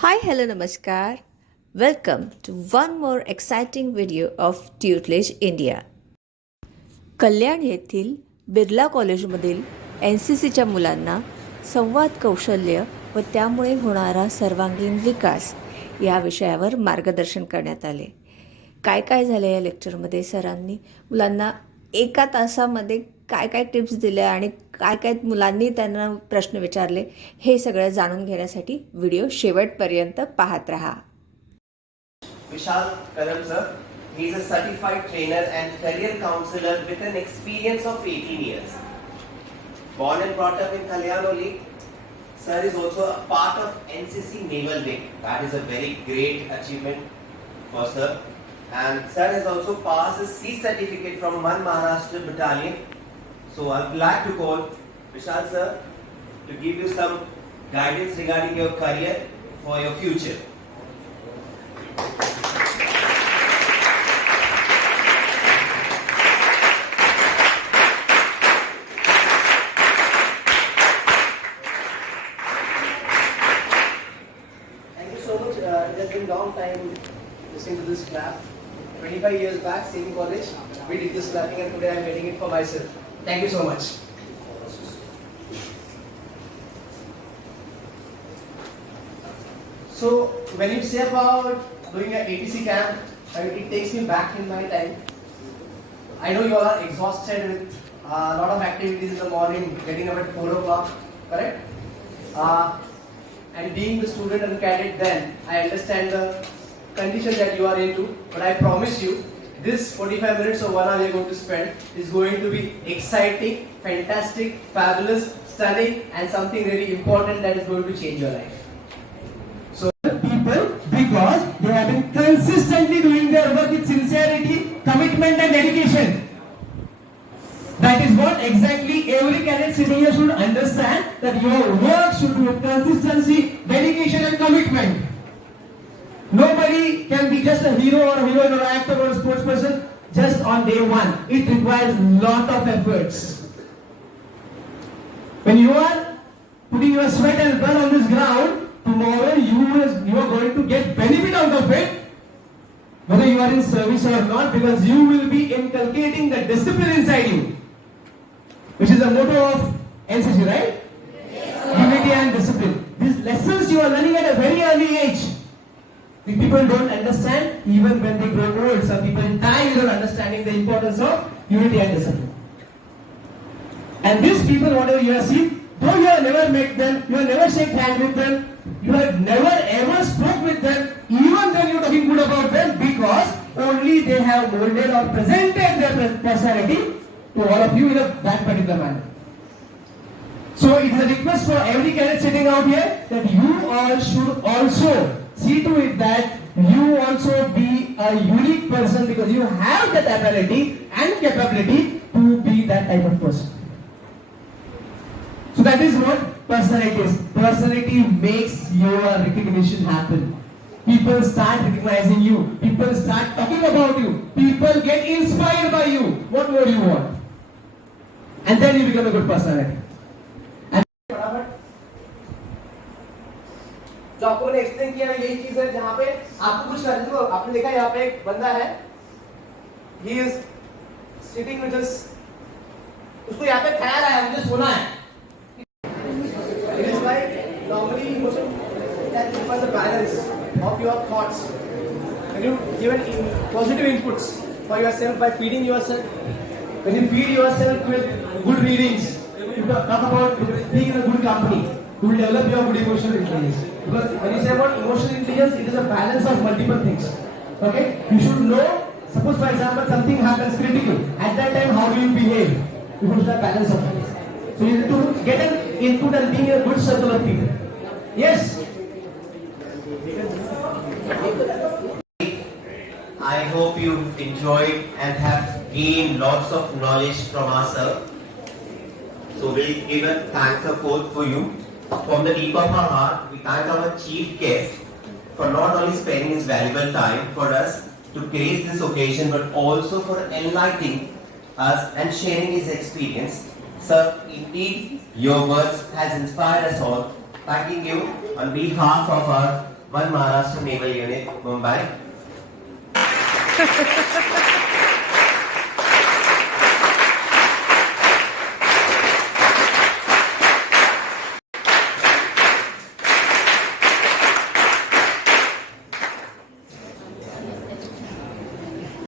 Hi, hello, namaskar. Welcome to one more exciting video of Tutelage India. कल्याण येथील बिर्ला कॉलेजमधील NCCच्या मुलांना संवाद कौशल्य व त्यामुळे होणारा सर्वांगीण विकास या विषयावर मार्गदर्शन करण्यात आले. काय काय झालं या लेक्चरमध्ये? सरांनी मुलांना एका तासामध्ये काय काय टिप्स दिल्या आणि काय काय मुलांनी त्यांना प्रश्न विचारले हे सगळं जाणून घेण्यासाठी व्हिडिओ शेवटपर्यंत पाहत रहा. Vishal Karam sir, he is a certified trainer and career counselor with an experience of 18 years. Born and brought up in Kalyan only, sir is also a part of NCC Naval Wing. That is a very great achievement for sir. And sir has also passed his C certificate from One Maharashtra Battalion. So I would like to call Vishal sir to give you some guidance regarding your career for your future. It has been a long time listening to this clap. 25 years back, same college, we did this clapping and today I am getting it for myself. Thank you so much. So, when you say about doing an ATC camp, it takes me back in my time. I know you all are exhausted with a lot of activities in the morning, getting up at 4 o'clock, correct? And being the student and cadet then, I understand the condition that you are into, but I promise you, this 45 minutes or 1 hour you are going to spend is going to be exciting, fantastic, fabulous, stunning, and something really important that is going to change your life. So people, because they have been consistently doing their work with sincerity, commitment and dedication. That is what exactly every cadet sitting here should understand, that your work should be with consistency, dedication and commitment. Nobody can be just a hero or a heroine or an actor or a sports person just on day one. It requires lot of efforts. When you are putting your sweat and blood on this ground, tomorrow you are going to get benefit out of it, whether you are in service or not, because you will be inculcating the discipline inside you, which is the motto of NCC, right? Yes. Unity and discipline. These lessons you are learning at a very early age. The people don't understand even when they grow old. Some people die without understanding the importance of unity and discipline. And these people, whatever you have seen, though you have never met them, you have never shaken hands with them, you have never ever spoke with them, even then you are talking good about them, because only they have molded or presented their personality to all of you in that particular manner. So it is a request for every cadet sitting out here that you all should also see to it that you also be a unique person, because you have that ability and capability to be that type of person. So that is what personality is. Personality makes your recognition happen. People start recognizing you. People start talking about you. People get inspired by you. What more do you want? And then you become a good personality. जो आपको मैंने explain किया यही चीज है जहाँ पे आपको कुछ करना है. आपने देखा यहाँ पे एक बंदा है, he is sitting with his, उसको यहाँ पे ख्याल आया मुझे सोना है. It is like normally emotion that requires a balance of your thoughts. When you given positive inputs for yourself by feeding yourself, when you feed yourself with good readings, you talk about being in a good company, you will develop your good emotional intelligence. Because when you say about emotional intelligence, it is a balance of multiple things. Okay? You should know, suppose for example something happens critical, at that time how do you behave? You should have balance of things. So you need to get an input and be in a good circle of people. Yes? I hope you enjoyed and have gained lots of knowledge from ourselves. So we'll give a thanks of both for you. From the deep of our heart, we thank our chief guest for not only spending his valuable time for us to grace this occasion, but also for enlightening us and sharing his experience. Sir, indeed, your words has inspired us all. Thanking you on behalf of our 1 Maharashtra Naval Unit, Mumbai.